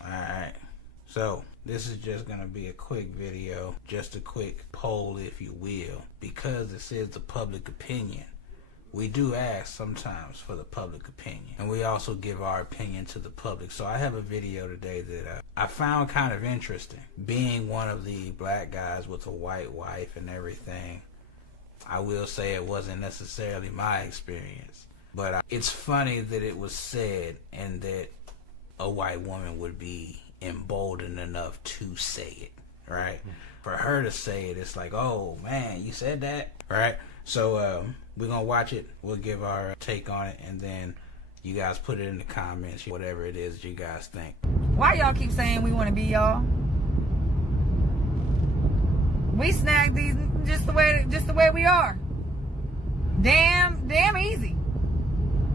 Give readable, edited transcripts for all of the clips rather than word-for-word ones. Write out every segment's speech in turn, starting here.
Alright, so this is just going to be a quick video, just a quick poll if you will, because this is the public opinion. We do ask sometimes for the public opinion, and we also give our opinion to the public. So I have a video today that I found kind of interesting. Being one of the black guys with a white wife and everything, I will say it wasn't necessarily my experience. But it's funny that it was said and that a white woman would be emboldened enough to say it, right? For her to say it, it's like, oh man, you said that, right? So we're gonna watch it, we'll give our take on it, and then you guys put it in the comments, whatever it is you guys think. Why y'all keep saying we want to be y'all? We snag these just the way we are. Damn easy.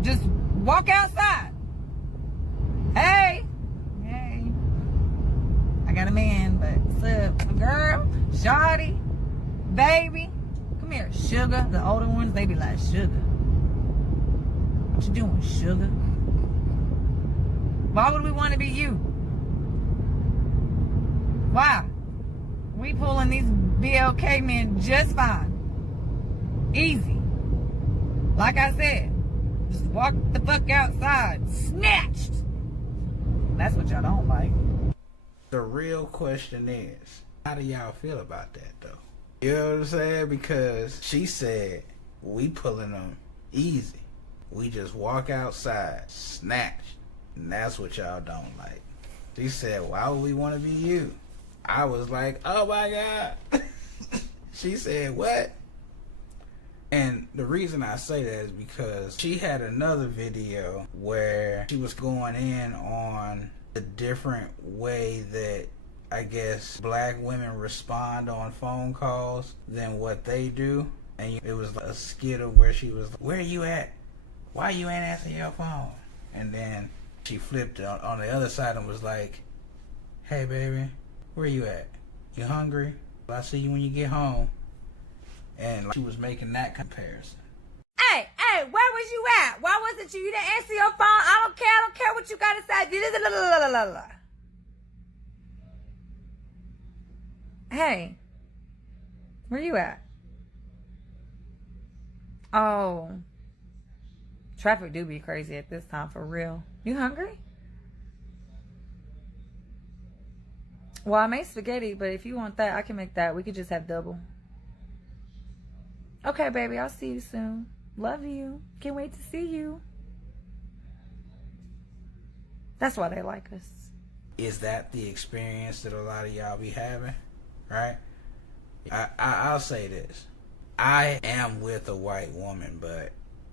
Just walk outside. Hey. I got a man, but what's up, girl, shawty, baby, come here, sugar. The older ones, they be like, sugar, what you doing, sugar? Why would we want to be you? Why? We pulling these BLK men just fine. Easy. Like I said, just walk the fuck outside. Snatched. That's what y'all don't like. The real question is, how do y'all feel about that though? You know what I'm saying? Because she said, we pulling them easy. We just walk outside, snatched. And that's what y'all don't like. She said, why would we want to be you? I was like, oh my God. She said, what? And the reason I say that is because she had another video where she was going in on the different way that I guess black women respond on phone calls than what they do. And it was a skit of where she was like, where are you at? Why you ain't answering your phone? And then she flipped on the other side and was like, hey baby, where you at? You hungry? I'll see you when you get home. And she was making that comparison. Hey, where was you at? Why wasn't you? You didn't answer your phone. I don't care what you got to say. Hey, where you at? Oh, traffic do be crazy at this time, for real. You hungry? Well, I made spaghetti, but if you want that, I can make that. We could just have double. Okay, baby, I'll see you soon. Love you. Can't wait to see you. That's why they like us. Is that the experience that a lot of y'all be having? Right? I'll say this. I am with a white woman, but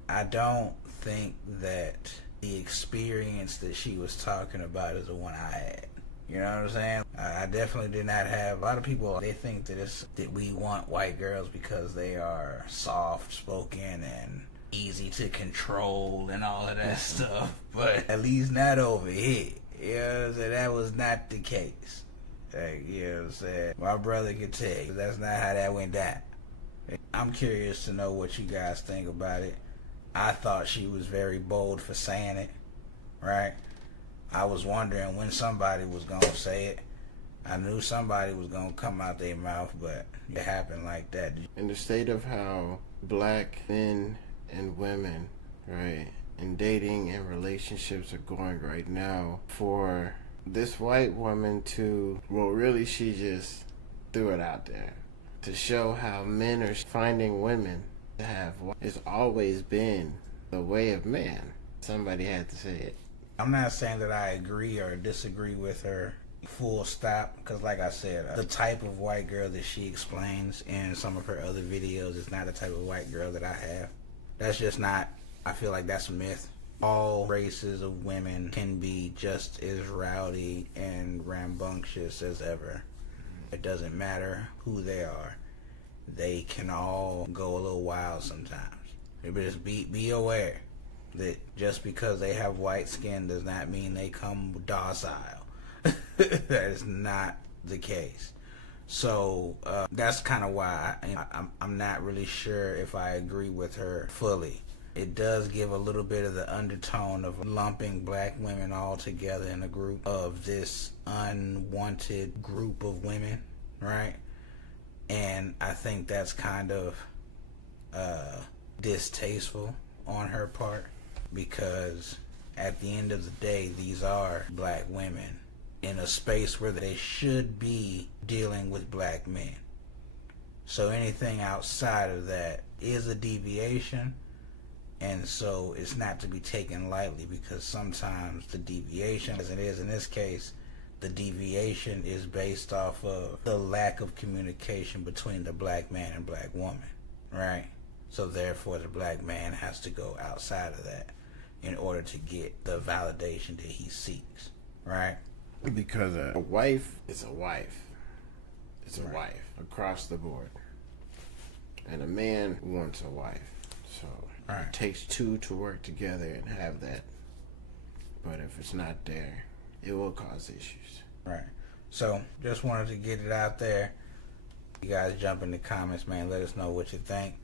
I don't think that the experience that she was talking about is the one I had. You know what I'm saying? I definitely did not have. A lot of people, they think that we want white girls because they are soft spoken and easy to control and all of that stuff. But at least not over here. You know what I'm saying? That was not the case. Like, you know what I'm saying? My brother could tell you that's not how that went down. I'm curious to know what you guys think about it. I thought she was very bold for saying it, right? I was wondering when somebody was going to say it. I knew somebody was going to come out their mouth, but it happened like that. In the state of how black men and women, right, and dating and relationships are going right now, for this white woman to, well, really, she just threw it out there to show how men are finding women to have. It's always been the way of man. Somebody had to say it. I'm not saying that I agree or disagree with her full stop, because like I said, the type of white girl that she explains in some of her other videos is not the type of white girl that I have. That's just not, I feel like that's a myth. All races of women can be just as rowdy and rambunctious as ever. It doesn't matter who they are. They can all go a little wild sometimes. But just be aware that just because they have white skin does not mean they come docile. That is not the case. So that's kind of why I'm not really sure if I agree with her fully. it does give a little bit of the undertone of lumping black women all together in a group of this unwanted group of women, right? And I think that's kind of distasteful on her part, because at the end of the day, these are black women in a space where they should be dealing with black men. So anything outside of that is a deviation, and so it's not to be taken lightly, because sometimes the deviation, as it is in this case, the deviation is based off of the lack of communication between the black man and black woman, right? So therefore the black man has to go outside of that in order to get the validation that he seeks, right? Because a wife is a wife. It's a wife across the board. And a man wants a wife. So it takes two to work together and have that. But if it's not there, it will cause issues. Right. So just wanted to get it out there. You guys jump in the comments, man. Let us know what you think.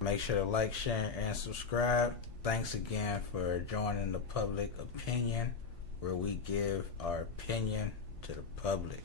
Make sure to like, share, and subscribe. Thanks again for joining the Public Opinion, where we give our opinion to the public.